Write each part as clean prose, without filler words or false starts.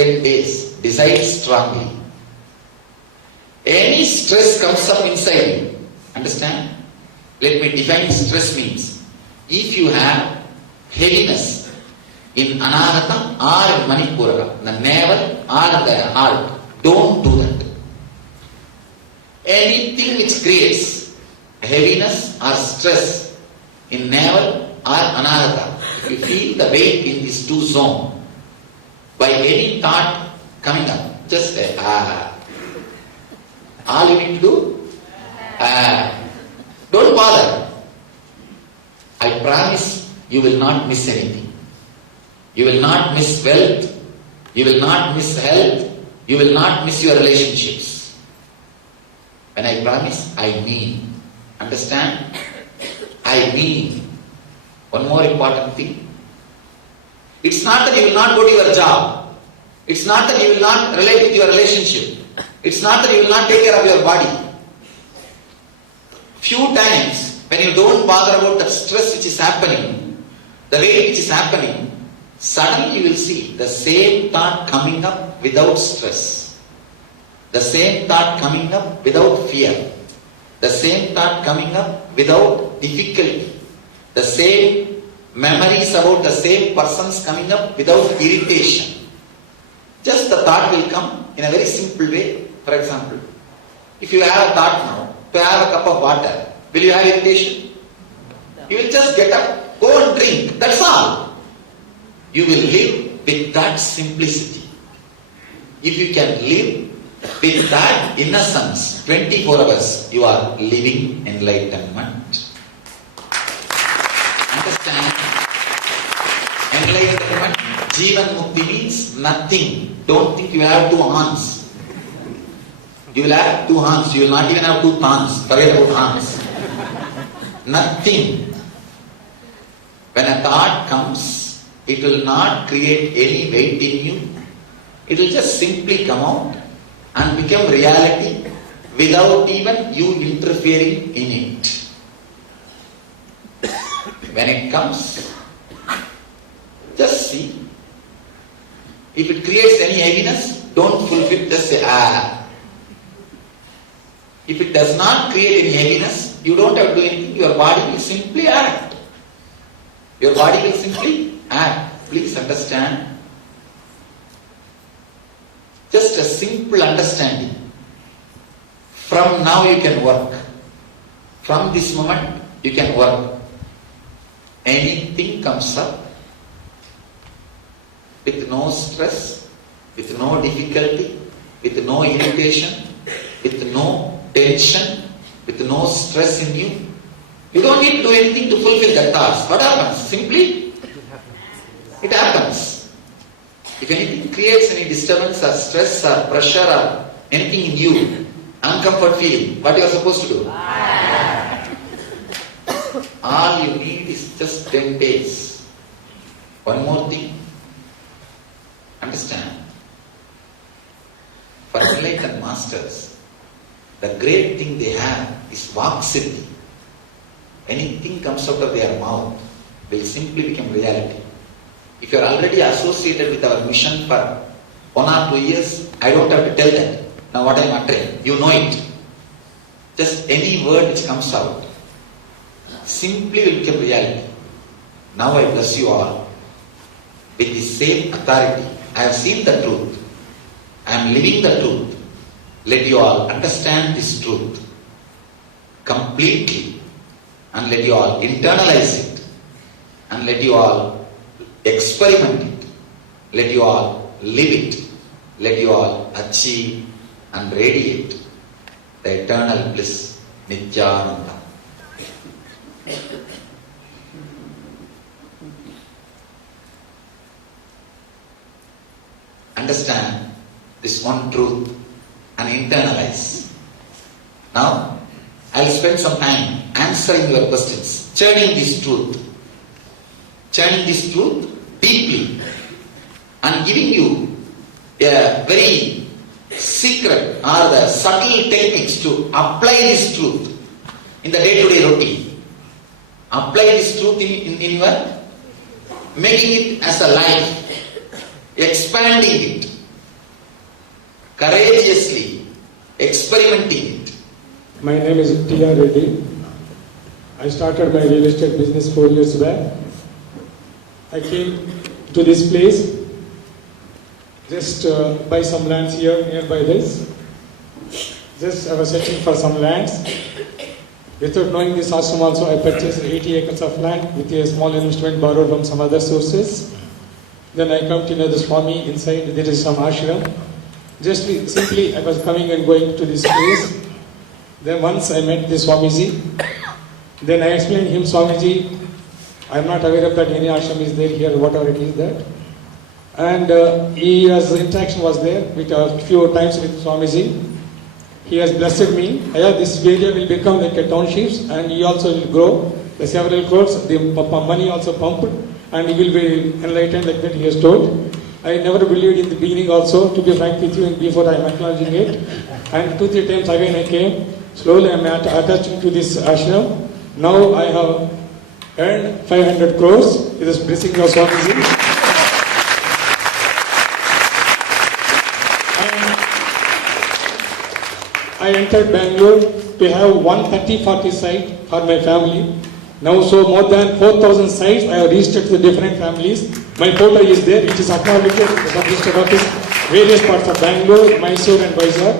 10 days. Decide strongly. Any stress comes up inside you. Understand? Let me define stress means. If you have heaviness in Anahata or Manipura, the navel or the heart, don't do that. Anything which creates heaviness or stress in navel or Anahata, if you feel the weight in these two zones, by any thought coming up, just say, all you need to do, don't bother. I promise you will not miss anything. You will not miss wealth. You will not miss health. You will not miss your relationships. When I promise, I mean. Understand? I mean. One more important thing. It's not that you will not go to your job. It's not that you will not relate with your relationship. It's not that you will not take care of your body. Few times, when you don't bother about the stress which is happening, the weight which is happening, suddenly you will see the same thought coming up without stress. The same thought coming up without fear. The same thought coming up without difficulty. The same memories about the same persons coming up without irritation. Just the thought will come in a very simple way. For example, if you have a thought now to have a cup of water, will you have irritation? You will just get up, go and drink. That's all. You will live with that simplicity. If you can live with that innocence 24 hours, you are living enlightenment. Understand? Enlightenment, Jivan Mukti means nothing. Don't think you have two hands. You will have two hands. You will not even have two thumbs. Forget about hands. Nothing. When a thought comes, it will not create any weight in you. It will just simply come out and become reality without even you interfering in it. When it comes, just see. If it creates any heaviness, don't fulfill, just say, If it does not create any heaviness, you don't have to do anything, your body will simply act. Your body will simply act. Please understand. Just a simple understanding. From now you can work. From this moment you can work. Anything comes up with no stress, with no difficulty, with no irritation, with no tension, with no stress in you. You don't need to do anything to fulfill that task. What happens? Simply, it happens. If anything creates any disturbance or stress or pressure or anything in you, uncomfort feeling, what you are supposed to do? All you need is just 10 days. One more thing. Understand? For enlightened masters, the great thing they have is Vaksiddhi. Anything comes out of their mouth will simply become reality. If you are already associated with our mission for 1 or 2 years, I don't have to tell that. Now what I am uttering, you know it. Just any word which comes out simply will become reality. Now I bless you all with the same authority. I have seen the truth. I am living the truth. Let you all understand this truth completely and let you all internalize it and let you all experiment it. Let you all live it. Let you all achieve and radiate the eternal bliss, Nityananda. Understand this one truth and internalize. Now, I will spend some time answering your questions, churning this truth deeply and giving you a very secret or the subtle techniques to apply this truth in the day-to-day routine. Apply this truth in your, making it as a life, expanding it, courageously experimenting it. My name is T.R. Reddy. I started my real estate business 4 years back. I came to this place just buy some lands here nearby this. Just I was searching for some lands. Without knowing this ashram also, I purchased 80 acres of land with a small investment borrowed from some other sources. Then I come to know the Swami inside, there is some ashram. Just simply I was coming and going to this place. Then once I met this Swamiji. Then I explained him, Swamiji, I am not aware of that any ashram is there here, whatever it is that. And interaction was there with a few times with Swamiji. He has blessed me. This area will become like a township and he also will grow. The several crores, the money also pumped and he will be enlightened like that he has told. I never believed in the beginning also, to be frank with you, and before I am acknowledging it. And 2-3 times again I came. Slowly I am attaching to this ashram. Now I have earned 500 crores with this blessing of Swamiji. I entered Bangalore to have 130-40 sites for my family. Now, so more than 4,000 sites I have reached to the different families. My photo is there, which is acknowledged in the sub-district office, various parts of Bangalore, Mysore and Vizag.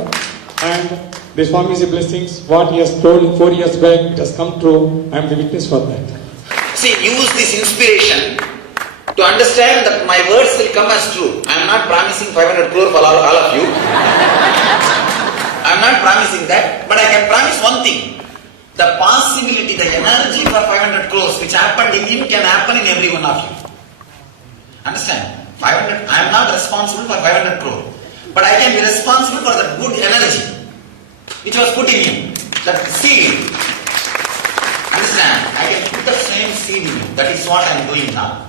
And the Swami's blessings, what he has told 4 years back, it has come true. I am the witness for that. See, use this inspiration to understand that my words will come as true. I am not promising 500 crore for all of you. I am not promising that, but I can promise one thing. The possibility, the energy for 500 crores which happened in him can happen in every one of you. Understand? 500, I am not responsible for 500 crore, but I can be responsible for the good energy which was put in him. That seed. Understand? I can put the same seed in you. That is what I am doing now.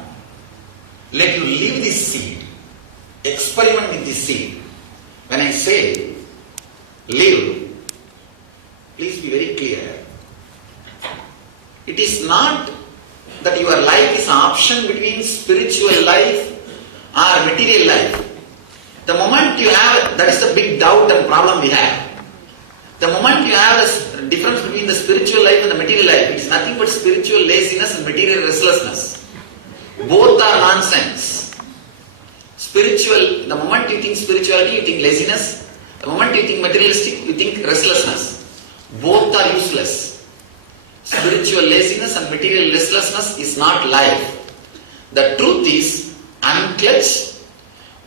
Let you leave this seed. Experiment with this seed. When I say live, please be very clear. It is not that your life is an option between spiritual life or material life. The moment you have, that is the big doubt and problem we have. The moment you have the difference between the spiritual life and the material life, it is nothing but spiritual laziness and material restlessness. Both are nonsense. Spiritual, the moment you think spirituality, you think laziness. The moment you think materialistic, you think restlessness. Both are useless. Spiritual laziness and material restlessness is not life. The truth is, unclutch,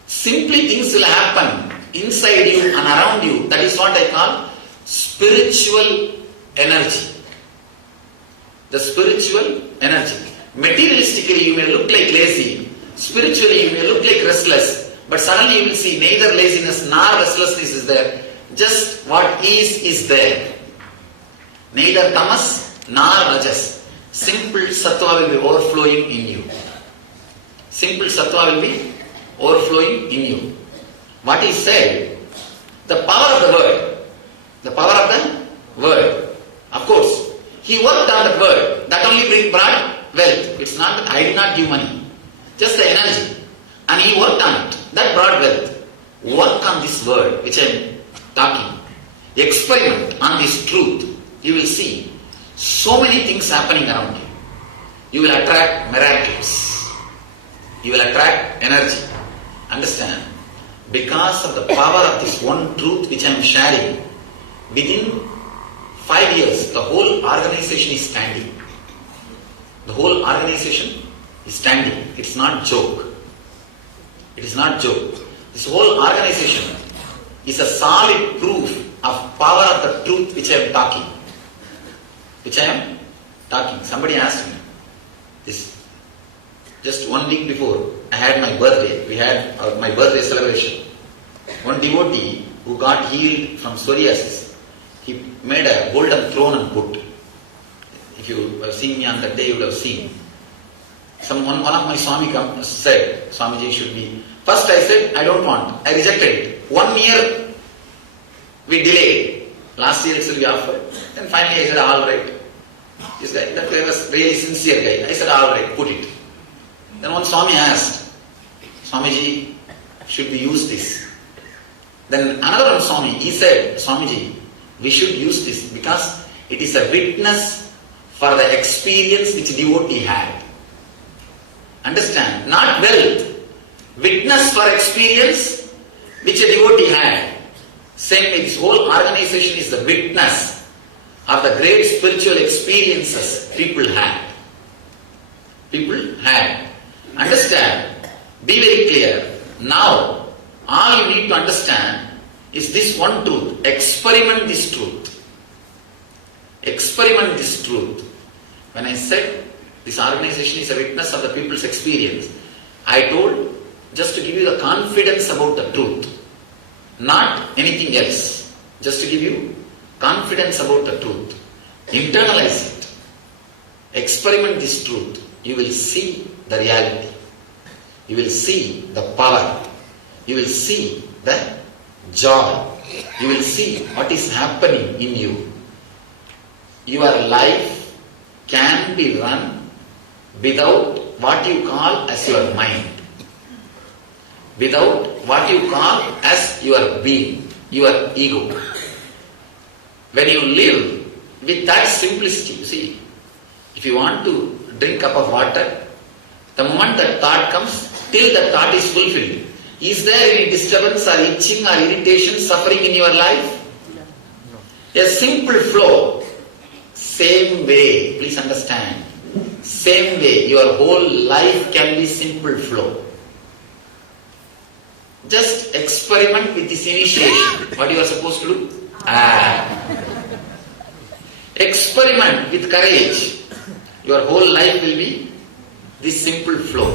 simply things will happen inside you and around you. That is what I call spiritual energy. The spiritual energy. Materialistically you may look like lazy. Spiritually you may look like restless. But suddenly you will see neither laziness nor restlessness is there. Just what is there. Neither tamas nor rajas. Simple sattva will be overflowing in you. Simple sattva will be overflowing in you. What is said? The power of the word. The power of the word. Of course, he worked on the word. That only brought wealth. It's not that I did not give money. Just the energy. And he worked on it. That brought wealth. Work on this word which I am talking. Experiment on this truth. You will see so many things happening around you. You will attract miracles. You will attract energy. Understand? Because of the power of this one truth which I am sharing, within 5 years, the whole organization is standing. The whole organization is standing. It's not joke. It is not joke. This whole organization is a solid proof of power of the truth which I am talking. Somebody asked me this. Just 1 week before, I had my birthday. We had my birthday celebration. One devotee who got healed from psoriasis, he made a golden throne and put. If you have seen me on that day, you would have seen. One of my Swami said, Swamiji should be. First I said, I don't want. I rejected it. 1 year we delayed. Last year itself we offered. Then finally I said, all right. This guy, that guy was really sincere guy. I said, all right, put it. Then one Swami asked, Swamiji, should we use this? Then another one Swami, he said, Swamiji, we should use this because it is a witness for the experience which devotee had. Understand? Not wealth. Witness for experience which a devotee had. Same way, this whole organization is the witness of the great spiritual experiences people had. People had. Understand? Be very clear. Now, all you need to understand is this one truth. Experiment this truth. Experiment this truth. When I said this organization is a witness of the people's experience, I told just to give you the confidence about the truth. Not anything else. Just to give you confidence about the truth. Internalize it. Experiment this truth. You will see the reality. You will see the power. You will see the joy. You will see what is happening in you. Your life can be run without what you call as your mind. Without what you call as your being, your ego. When you live with that simplicity, you see, if you want to drink a cup of water, the moment that thought comes, till that thought is fulfilled, is there any disturbance or itching or irritation, suffering in your life? No. A simple flow. Same way, please understand, same way your whole life can be simple flow. Just experiment with this initiation. What you are supposed to do? Experiment with courage. Your whole life will be this simple flow.